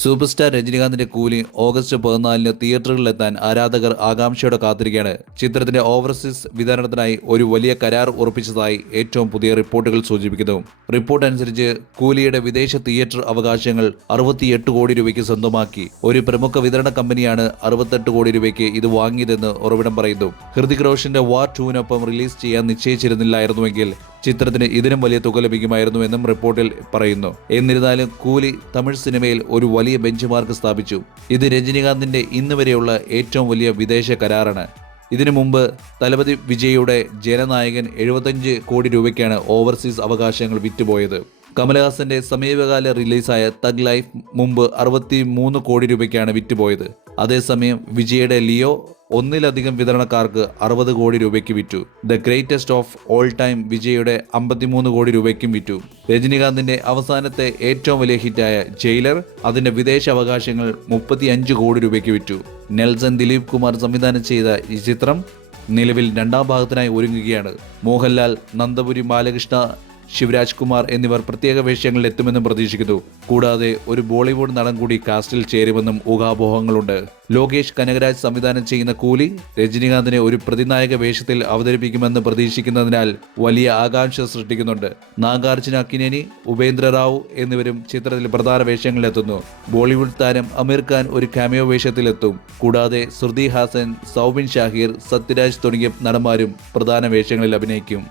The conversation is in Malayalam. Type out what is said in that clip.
സൂപ്പർ സ്റ്റാർ രജനികാന്തിന്റെ കൂലി ഓഗസ്റ്റ് 14 തിയേറ്ററുകളിലെത്താൻ ആരാധകർ ആകാംക്ഷയോടെ കാത്തിരിക്കുകയാണ്. ചിത്രത്തിന്റെ ഓവർസീസ് വിതരണത്തിനായി ഒരു വലിയ കരാർ ഉറപ്പിച്ചതായി ഏറ്റവും പുതിയ റിപ്പോർട്ടുകൾ സൂചിപ്പിക്കുന്നു. റിപ്പോർട്ട് അനുസരിച്ച് കൂലിയുടെ വിദേശ തിയേറ്റർ അവകാശങ്ങൾ 68 കോടി രൂപയ്ക്ക് സ്വന്തമാക്കി. ഒരു പ്രമുഖ വിതരണ കമ്പനിയാണ് 68 കോടി രൂപയ്ക്ക് ഇത് വാങ്ങിയതെന്ന് ഉറവിടം പറയുന്നു. ഹൃതിക് റോഷന്റെ വാർ 2-നൊപ്പം റിലീസ് ചെയ്യാൻ നിശ്ചയിച്ചിരുന്നില്ലായിരുന്നുവെങ്കിൽ ചിത്രത്തിന് ഇതിനും വലിയ തുക ലഭിക്കുമായിരുന്നുവെന്നും റിപ്പോർട്ടിൽ പറയുന്നു. എന്നിരുന്നാലും കൂലി തമിഴ് സിനിമയിൽ ഒരു വലിയ ബെഞ്ച് മാർക്ക് സ്ഥാപിച്ചു. ഇത് രജനികാന്തിന്റെ ഇന്ന് വരെയുള്ള ഏറ്റവും വലിയ വിദേശ കരാറാണ്. ഇതിനു മുമ്പ് തലപതി വിജയുടെ ജനനായകൻ 75 കോടി രൂപയ്ക്കാണ് ഓവർസീസ് അവകാശങ്ങൾ വിറ്റുപോയത്. കമലഹാസന്റെ സമീപകാല റിലീസായ തഗ് ലൈഫ് മുമ്പ് 63 കോടി രൂപയ്ക്കാണ് വിറ്റുപോയത്. അതേസമയം വിജയുടെ ലിയോ ഒന്നിലധികം വിതരണക്കാർക്ക് 60 കോടി രൂപയ്ക്ക് വിറ്റു. The greatest of all time വിജയുടെ 53 കോടി രൂപയ്ക്കും വിറ്റു. രജനികാന്തിന്റെ അവസാനത്തെ ഏറ്റവും വലിയ ഹിറ്റായ ജയിലർ അതിന്റെ വിദേശ അവകാശങ്ങൾ 35 കോടി രൂപയ്ക്ക് വിറ്റു. നെൽസൺ ദിലീപ് കുമാർ സംവിധാനം ചെയ്ത ഈ ചിത്രം നിലവിൽ 2ാം ഭാഗത്തിനായി ഒരുങ്ങുകയാണ്. മോഹൻലാൽ, നന്ദപുരി ബാലകൃഷ്ണ, ശിവരാജ് കുമാർ എന്നിവർ പ്രത്യേക വേഷങ്ങളിൽ എത്തുമെന്നും പ്രതീക്ഷിക്കുന്നു. കൂടാതെ ഒരു ബോളിവുഡ് നടൻ കൂടി കാസ്റ്റിൽ ചേരുമെന്നും ഊഹാപോഹങ്ങളുണ്ട്. ലോകേഷ് കനകരാജ് സംവിധാനം ചെയ്യുന്ന കൂലി രജനികാന്തിനെ ഒരു പ്രതിനായക വേഷത്തിൽ അവതരിപ്പിക്കുമെന്ന് പ്രതീക്ഷിക്കുന്നതിനാൽ വലിയ ആകാംക്ഷ സൃഷ്ടിക്കുന്നുണ്ട്. നാഗാർജുന, കിനേനി, ഉപേന്ദ്ര റാവു എന്നിവരും ചിത്രത്തിൽ പ്രധാന വേഷങ്ങളിലെത്തുന്നു. ബോളിവുഡ് താരം അമീർ ഖാൻ ഒരു കാമിയോ വേഷത്തിലെത്തും. കൂടാതെ ശ്രുതി ഹാസൻ, സൗബിൻ ഷാഹിർ, സത്യരാജ് തുടങ്ങിയ നടന്മാരും പ്രധാന വേഷങ്ങളിൽ അഭിനയിക്കും.